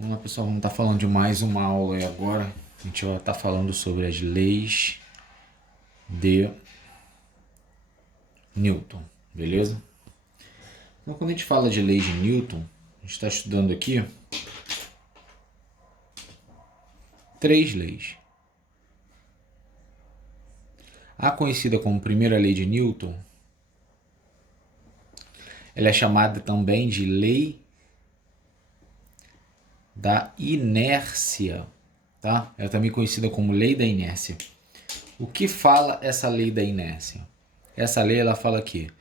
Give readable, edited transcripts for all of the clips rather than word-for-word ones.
Vamos lá, pessoal, vamos estar falando de mais uma aula aí agora. A gente vai estar falando sobre as leis de Newton, beleza? Então, quando a gente fala de leis de Newton, a gente está estudando aqui três leis. A conhecida como primeira lei de Newton, ela é chamada também de lei da inércia, tá? Ela é também conhecida como lei da inércia. O que fala essa lei da inércia? Essa lei ela fala que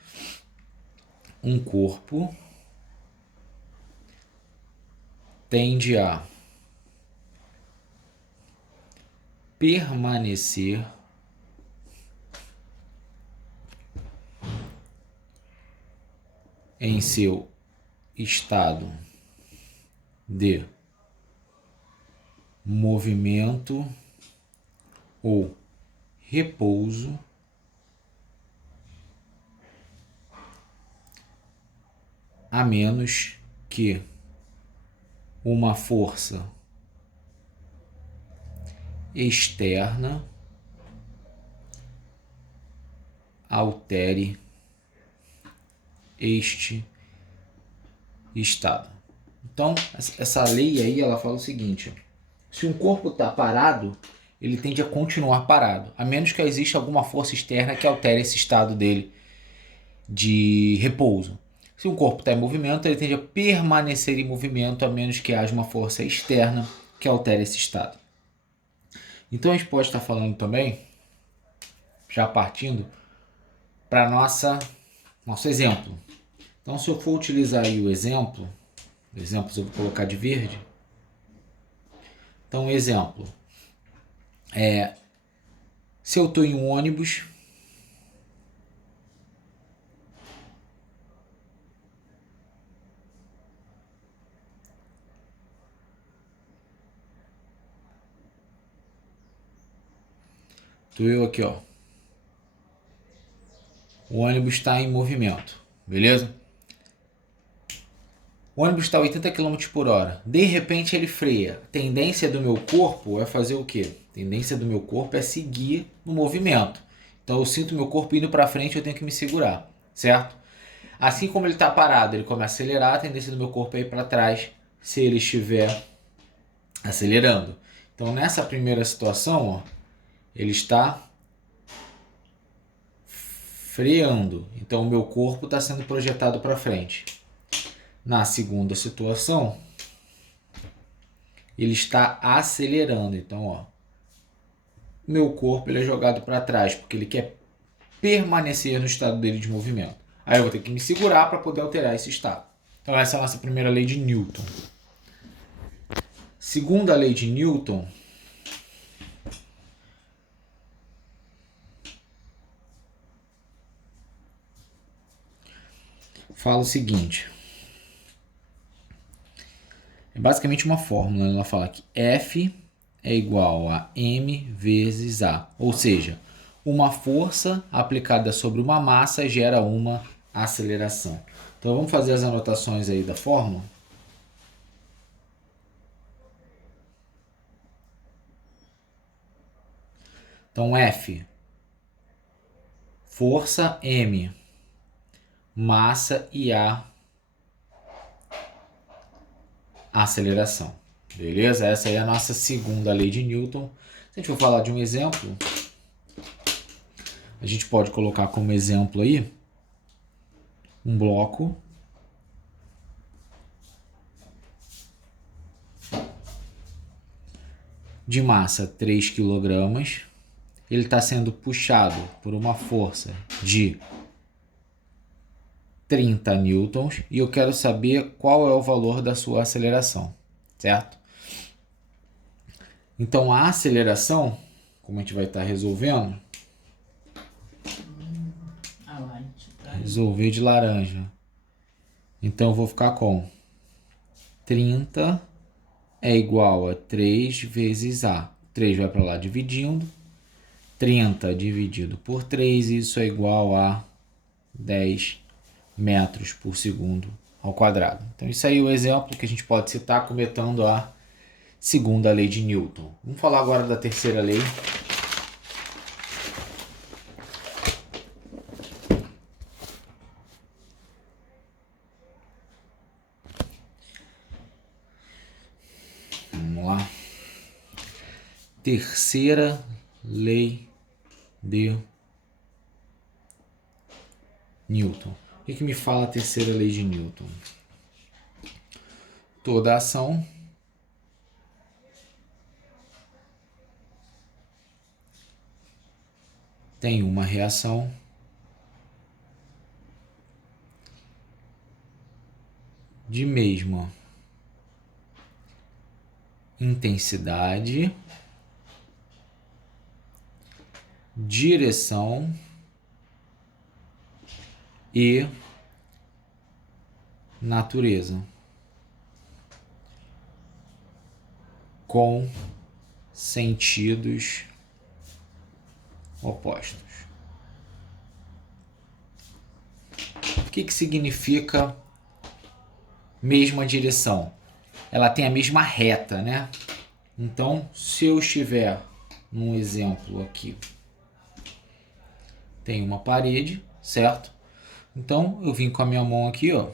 um corpo tende a permanecer em seu estado de movimento ou repouso a menos que uma força externa altere este estado. Então, essa lei aí, ela fala o seguinte: se um corpo está parado, ele tende a continuar parado, a menos que exista alguma força externa que altere esse estado dele de repouso. Se um corpo está em movimento, ele tende a permanecer em movimento, a menos que haja uma força externa que altere esse estado. Então a gente pode estar falando também, já partindo para nosso exemplo. Então, se eu for utilizar aí o exemplo eu vou colocar de verde. Então, exemplo, se eu estou em um ônibus, estou eu aqui, ó. O ônibus está em movimento, beleza? O ônibus está a 80 km por hora. De repente ele freia. A tendência do meu corpo é fazer o quê? A tendência do meu corpo é seguir no movimento. Então eu sinto meu corpo indo para frente, eu tenho que me segurar, certo? Assim como ele está parado, ele começa a acelerar, a tendência do meu corpo é ir para trás se ele estiver acelerando. Então nessa primeira situação, ó, ele está freando. Então o meu corpo está sendo projetado para frente. Na segunda situação, ele está acelerando. Então, ó, meu corpo ele é jogado para trás porque ele quer permanecer no estado dele de movimento. Aí eu vou ter que me segurar para poder alterar esse estado. Então essa é a nossa primeira lei de Newton. Segunda lei de Newton fala o seguinte. É basicamente uma fórmula. Ela fala que F é igual a m vezes A. Ou seja, uma força aplicada sobre uma massa gera uma aceleração. Então vamos fazer as anotações aí da fórmula. Então F, força M, massa e A, aceleração. Beleza? Essa aí é a nossa segunda lei de Newton. Se a gente for falar de um exemplo, a gente pode colocar como exemplo aí um bloco de massa 3 kg. Ele está sendo puxado por uma força de 30 newtons e eu quero saber qual é o valor da sua aceleração, certo? Então a aceleração, como a gente vai estar resolvendo, resolver de laranja. Então eu vou ficar com 30 é igual a 3 vezes A. 3 vai para lá dividindo. 30 dividido por 3, isso é igual a 10 metros por segundo ao quadrado. Então isso aí é o exemplo que a gente pode citar comentando a segunda lei de Newton. Vamos falar agora da terceira lei. Vamos lá. Terceira lei de Newton. O que me fala a terceira lei de Newton? Toda ação tem uma reação de mesma intensidade, direção e natureza, com sentidos opostos. O que significa mesma direção? Ela tem a mesma reta, né? Então, se eu estiver num exemplo aqui, tem uma parede, certo? Então, eu vim com a minha mão aqui, ó.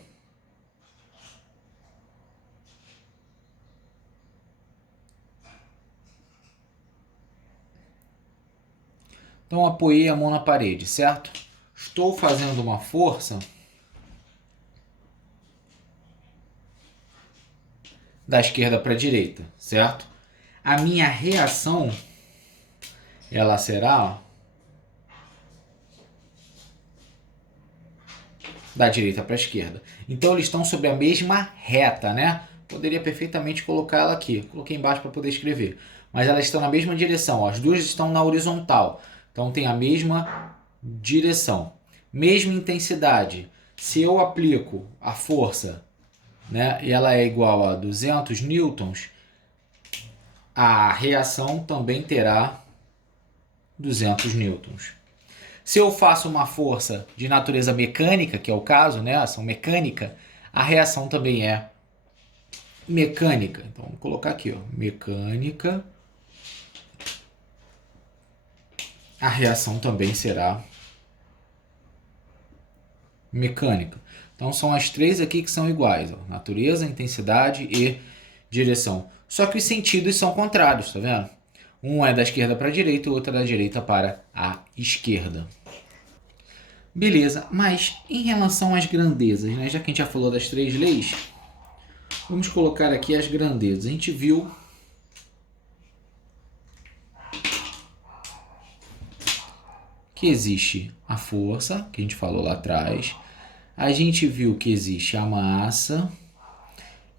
Então, apoiei a mão na parede, certo? Estou fazendo uma força da esquerda para a direita, certo? A minha reação, ela será da direita para a esquerda. Então, eles estão sobre a mesma reta, né? Poderia perfeitamente colocar ela aqui. Coloquei embaixo para poder escrever. Mas elas estão na mesma direção. Ó. As duas estão na horizontal. Então, tem a mesma direção. Mesma intensidade. Se eu aplico a força, né, e ela é igual a 200 newtons, a reação também terá 200 newtons. Se eu faço uma força de natureza mecânica, que é o caso, né, ação mecânica, a reação também é mecânica. Então, vamos colocar aqui, ó, mecânica. A reação também será mecânica. Então, são as três aqui que são iguais, ó, natureza, intensidade e direção. Só que os sentidos são contrários, tá vendo? Um é da esquerda para a direita, o outro é da direita para a esquerda. Beleza, mas em relação às grandezas, né? Já que a gente já falou das três leis, vamos colocar aqui as grandezas. A gente viu que existe a força, que a gente falou lá atrás. A gente viu que existe a massa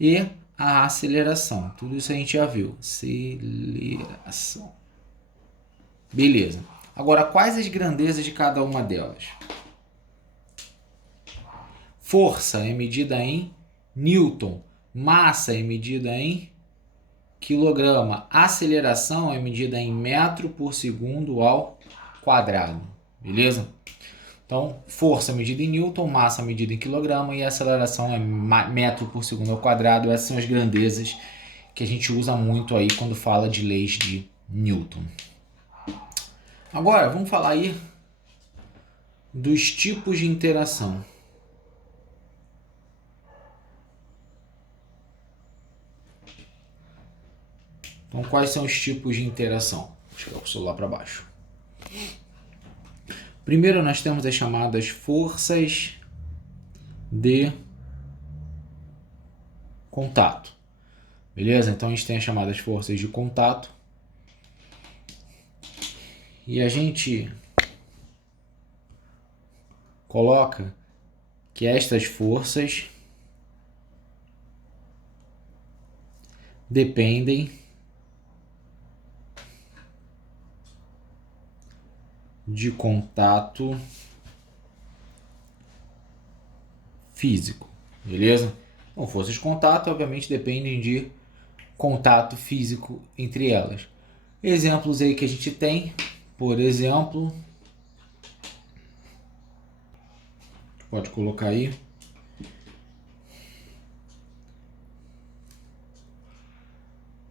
e a aceleração. Tudo isso a gente já viu. Aceleração. Beleza. Agora, quais as grandezas de cada uma delas? Força é medida em Newton. Massa é medida em quilograma. Aceleração é medida em metro por segundo ao quadrado. Beleza? Então, força medida em Newton, massa medida em quilograma e aceleração é metro por segundo ao quadrado. Essas são as grandezas que a gente usa muito aí quando fala de leis de Newton. Agora, vamos falar aí dos tipos de interação. Então, quais são os tipos de interação? Vou chegar com o celular para baixo. Primeiro, nós temos as chamadas forças de contato. Beleza? Então, a gente tem as chamadas forças de contato. E a gente coloca que estas forças dependem de contato físico, beleza? Então, forças de contato, obviamente, dependem de contato físico entre elas. Exemplos aí que a gente tem, por exemplo, pode colocar aí,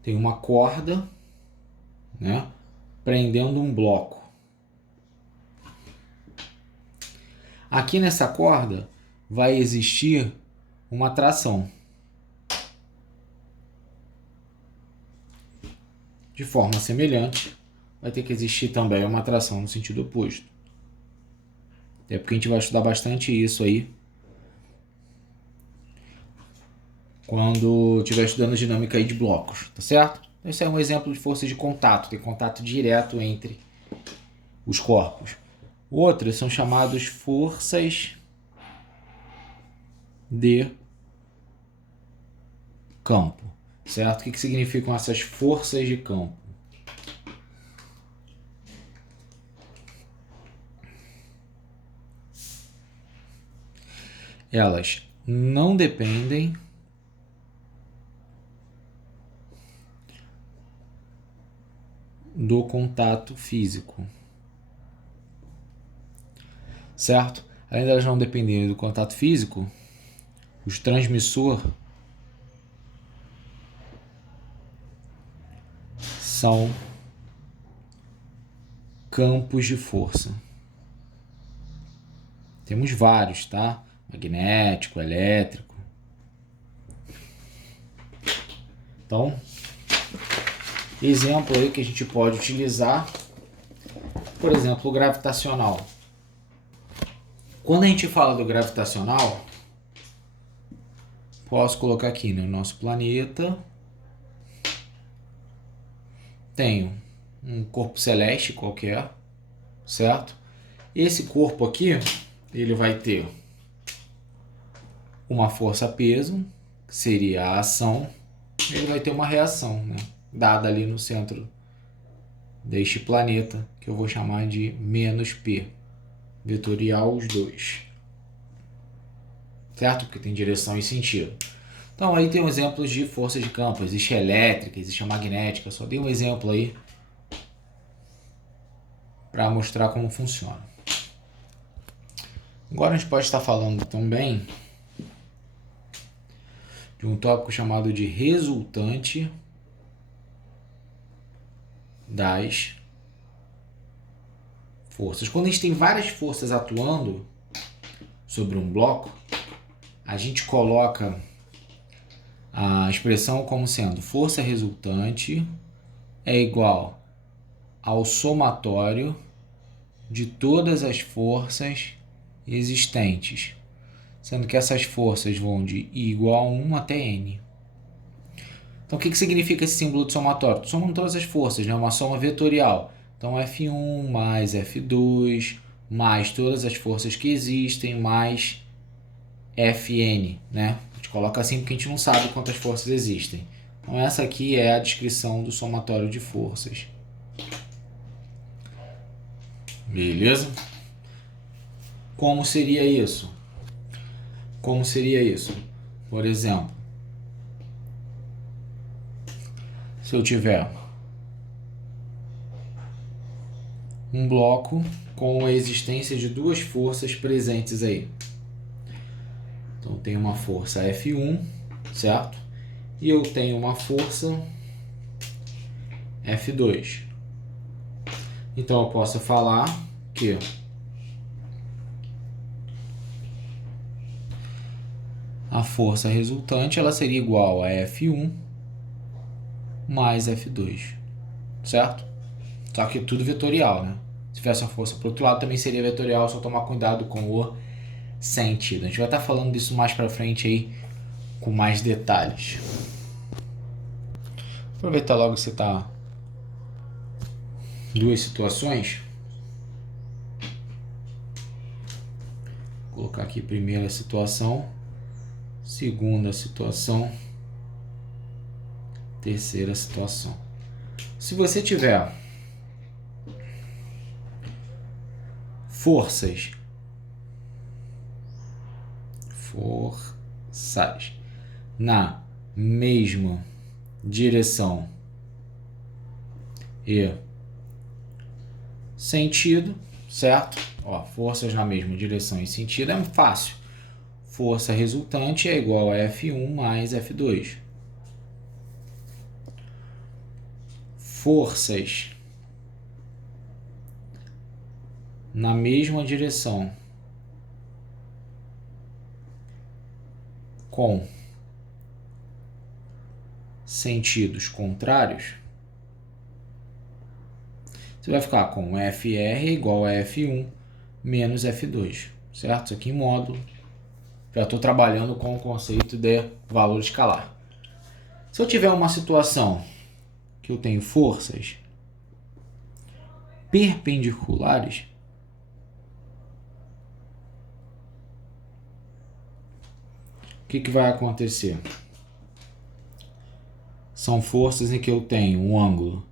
tem uma corda, né, prendendo um bloco. Aqui nessa corda vai existir uma tração. De forma semelhante, vai ter que existir também uma tração no sentido oposto. Até porque a gente vai estudar bastante isso aí quando estiver estudando dinâmica aí de blocos, tá certo? Esse é um exemplo de força de contato, tem contato direto entre os corpos. Outras são chamadas forças de campo, certo? O que significam essas forças de campo? Elas não dependem do contato físico, certo? Além delas não dependerem do contato físico, os transmissores são campos de força. Temos vários, tá? Magnético, elétrico. Então, exemplo aí que a gente pode utilizar, por exemplo, o gravitacional. Quando a gente fala do gravitacional, posso colocar aqui no nosso planeta, tenho um corpo celeste qualquer, certo? Esse corpo aqui, ele vai ter uma força-peso, que seria a ação, e ele vai ter uma reação, né, dada ali no centro deste planeta, que eu vou chamar de menos P, vetorial os dois, certo? Porque tem direção e sentido. Então aí tem exemplos de força de campo, existe a elétrica, existe a magnética, só dei um exemplo aí para mostrar como funciona. Agora a gente pode estar falando também de um tópico chamado de resultante das forças. Quando a gente tem várias forças atuando sobre um bloco, a gente coloca a expressão como sendo força resultante é igual ao somatório de todas as forças existentes, sendo que essas forças vão de I igual a 1 até N. Então, o que significa esse símbolo de somatório? Somando todas as forças, né? Uma soma vetorial. Então, F1 mais F2 mais todas as forças que existem mais Fn, né? A gente coloca assim porque a gente não sabe quantas forças existem. Então, essa aqui é a descrição do somatório de forças. Beleza? Como seria isso? Como seria isso? Por exemplo, se eu tiver um bloco com a existência de duas forças presentes aí. Então, tem uma força F1, certo? E eu tenho uma força F2. Então, eu posso falar que a força resultante ela seria igual a F1 mais F2, certo? Só que tudo vetorial, né? Se tivesse a força para o outro lado, também seria vetorial, só tomar cuidado com o sentido. A gente vai estar falando disso mais para frente aí, com mais detalhes. Aproveitar logo que você tá duas situações. Vou colocar aqui primeira situação, segunda situação, terceira situação. Se você tiver forças na mesma direção e sentido, certo? Ó, forças na mesma direção e sentido é fácil. Força resultante é igual a F1 mais F2. forças na mesma direção com sentidos contrários, você vai ficar com FR igual a F1 menos F2, certo? Isso aqui em módulo. Já estou trabalhando com o conceito de valor escalar. Se eu tiver uma situação que eu tenho forças perpendiculares, o que vai acontecer? São forças em que eu tenho um ângulo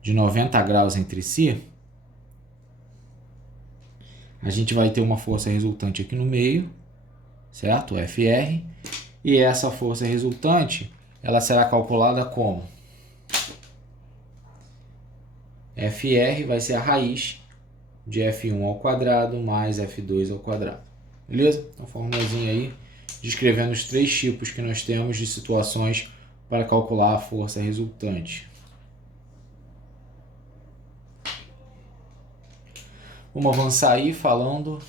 de 90 graus entre si. A gente vai ter uma força resultante aqui no meio, certo? FR. E essa força resultante, ela será calculada como? FR vai ser a raiz de F1 ao quadrado mais F2 ao quadrado. Beleza? Então, formulazinha aí, descrevendo os três tipos que nós temos de situações para calcular a força resultante. Vamos avançar aí falando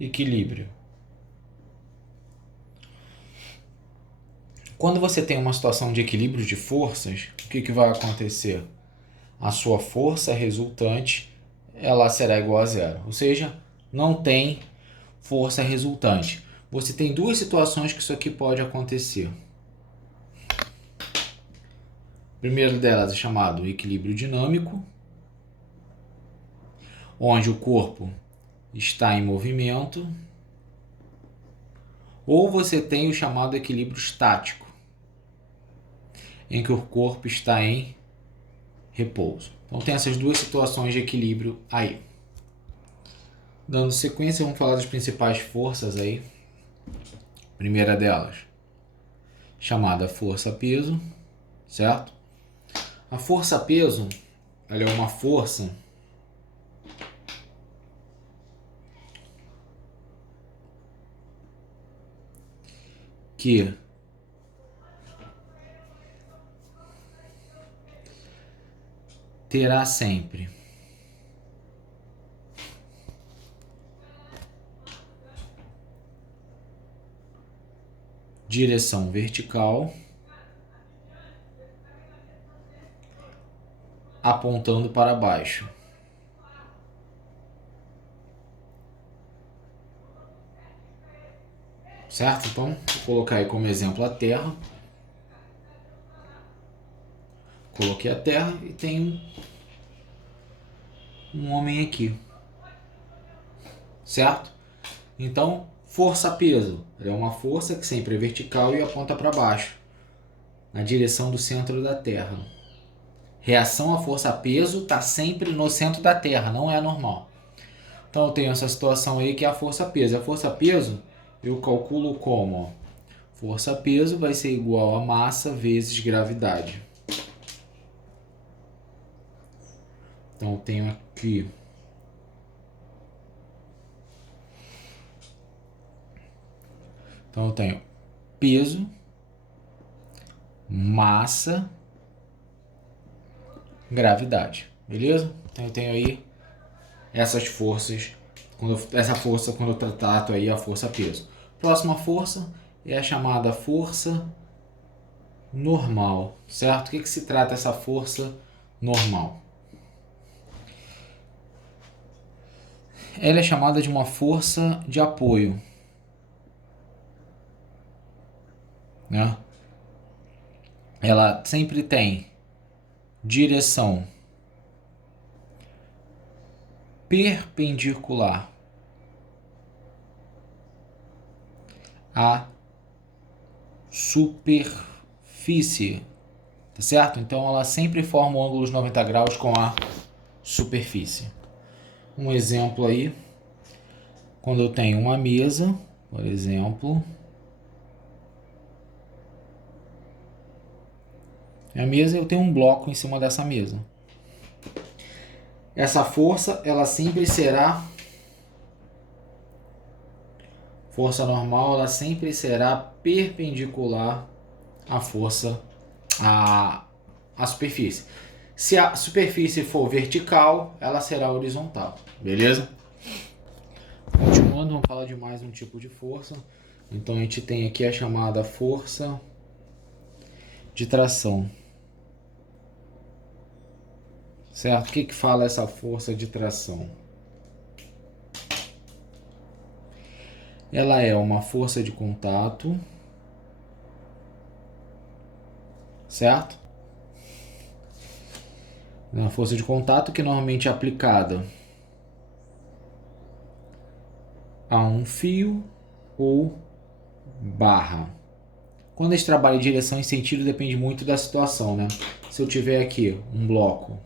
equilíbrio. Quando você tem uma situação de equilíbrio de forças, o que vai acontecer? A sua força resultante, ela será igual a zero. Ou seja, não tem força resultante. Você tem duas situações que isso aqui pode acontecer. O primeiro delas é chamado equilíbrio dinâmico, onde o corpo está em movimento. Ou você tem o chamado equilíbrio estático, em que o corpo está em repouso. Então tem essas duas situações de equilíbrio aí. Dando sequência, vamos falar das principais forças aí. Primeira delas, chamada força-peso, certo? A força-peso, ela é uma força que terá sempre direção vertical apontando para baixo. Certo? Então, vou colocar aí como exemplo a Terra. Coloquei a Terra e tem um homem aqui. Certo? Então, força-peso é uma força que sempre é vertical e aponta para baixo, na direção do centro da Terra. Reação à força-peso está sempre no centro da Terra, não é normal. Então eu tenho essa situação aí que é a força-peso. A força-peso eu calculo como? Força-peso vai ser igual a massa vezes gravidade. Então eu tenho aqui peso, massa, gravidade. Beleza? Então eu tenho aí essas forças, quando eu trato aí a força-peso. Próxima força é a chamada força normal, certo? O que se trata essa força normal? Ela é chamada de uma força de apoio, né? Ela sempre tem direção perpendicular à superfície, tá certo? Então ela sempre forma um ângulo de 90 graus com a superfície. Um exemplo aí, quando eu tenho uma mesa, por exemplo, A mesa, eu tenho um bloco em cima dessa mesa. Essa força, ela sempre será... Força normal, ela sempre será perpendicular à força, à superfície. Se a superfície for vertical, ela será horizontal, beleza? Continuando, vamos falar de mais um tipo de força. Então a gente tem aqui a chamada força de tração. Certo? O que fala essa força de tração? Ela é uma força de contato, certo? É uma força de contato que normalmente é aplicada a um fio ou barra. Quando a gente trabalha em direção e sentido, depende muito da situação, né? Se eu tiver aqui um bloco